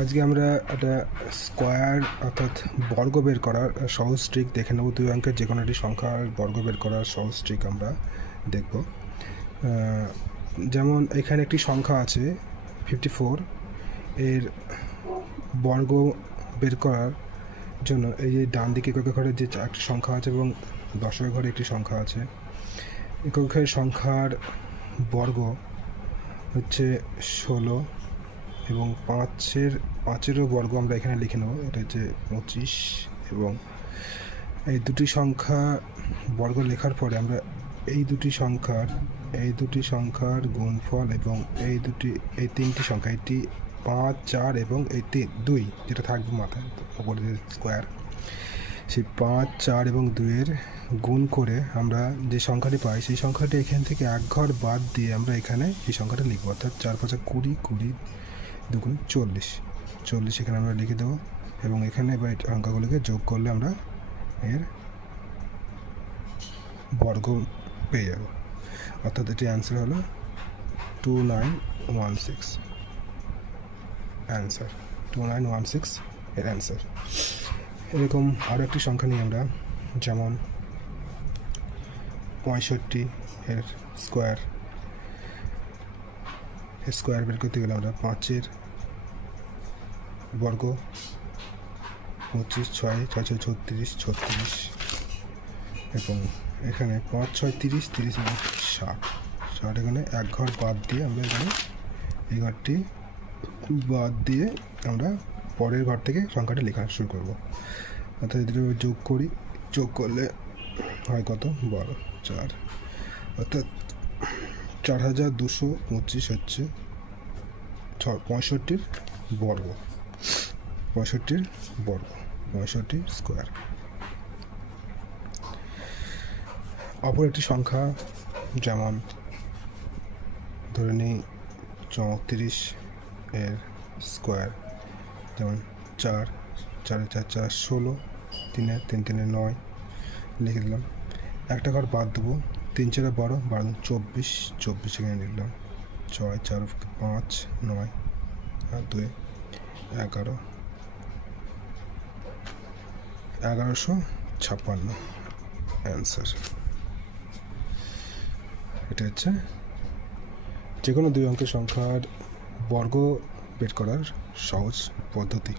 আজকে আমরা একটা স্কোয়ার অর্থাৎ বর্গ বের করার সহজ ট্রিক দেখে নেব। দুই অঙ্কের যে কোনো একটি সংখ্যার বর্গ বের করার সহজ ট্রিক আমরা দেখব। যেমন এখানে একটি সংখ্যা আছে 54, এর বর্গ বের করার জন্য এই যে ডান দিকে একক ঘরে যে একটি সংখ্যা আছে এবং দশক ঘরে একটি সংখ্যা আছে। এককের সংখ্যার বর্গ হচ্ছে 16 এবং পাঁচেরও বর্গ আমরা এখানে লিখে নেব, এটা হচ্ছে 25। এবং এই দুটি সংখ্যা বর্গ লেখার পরে আমরা এই দুটি সংখ্যার গুণফল এবং এই তিনটি সংখ্যা, এটি 5, 4 এবং এই 2 যেটা থাকবে মাথায় ওপরে স্কোয়ার, সেই 5, 4 এবং 2-এর গুণ করে আমরা যে সংখ্যাটি পাই সেই সংখ্যাটি এখান থেকে এক ঘর বাদ দিয়ে আমরা এখানে এই সংখ্যাটা লিখবো, অর্থাৎ 4, 5, 20, 20, 2 গুণ 40 এখানে আমরা লিখে দেবো। এবং এখানে এবার অঙ্কগুলিকে যোগ করলে আমরা এর বর্গ পেয়ে যাব, অর্থাৎ এটি অ্যান্সার হলো 2916। অ্যান্সার 2916 এর অ্যান্সার। এরকম আরও একটি সংখ্যা নিই আমরা, যেমন 65 এর স্কোয়ার বের করতে গেলে আমরা 5-এর বর্গ 25, 6, 6, 36, 36 এবং এখানে 5, 6, 30, 30 এবং 60 এখানে এক ঘর বাদ দিয়ে আমরা এখানে এই ঘরটি বাদ দিয়ে আমরা পরের ঘর থেকে সংখ্যাটা লেখা শুরু করব। অর্থাৎ এদের যোগ করলে হয় কত, 12, 4, অর্থাৎ 4225 হচ্ছে 65-র বর্গ, 65 স্কোয়ার। অপর একটি সংখ্যা, যেমন ধরে নিই 34 এর স্কোয়ার, যেমন 4, 4, 4, 4, 16, 3, 3, 3, 9 লিখে দিলাম। একটা ঘর বাদ দেবো, 3, 4, 12, 12, 24, 24 এখানে লিখলাম। 6, 4, 5, 9 আর 2, 11, 1156 অ্যান্সার। এটা হচ্ছে যে কোনো দুই অঙ্কের সংখ্যার বর্গ বের করার সহজ পদ্ধতি।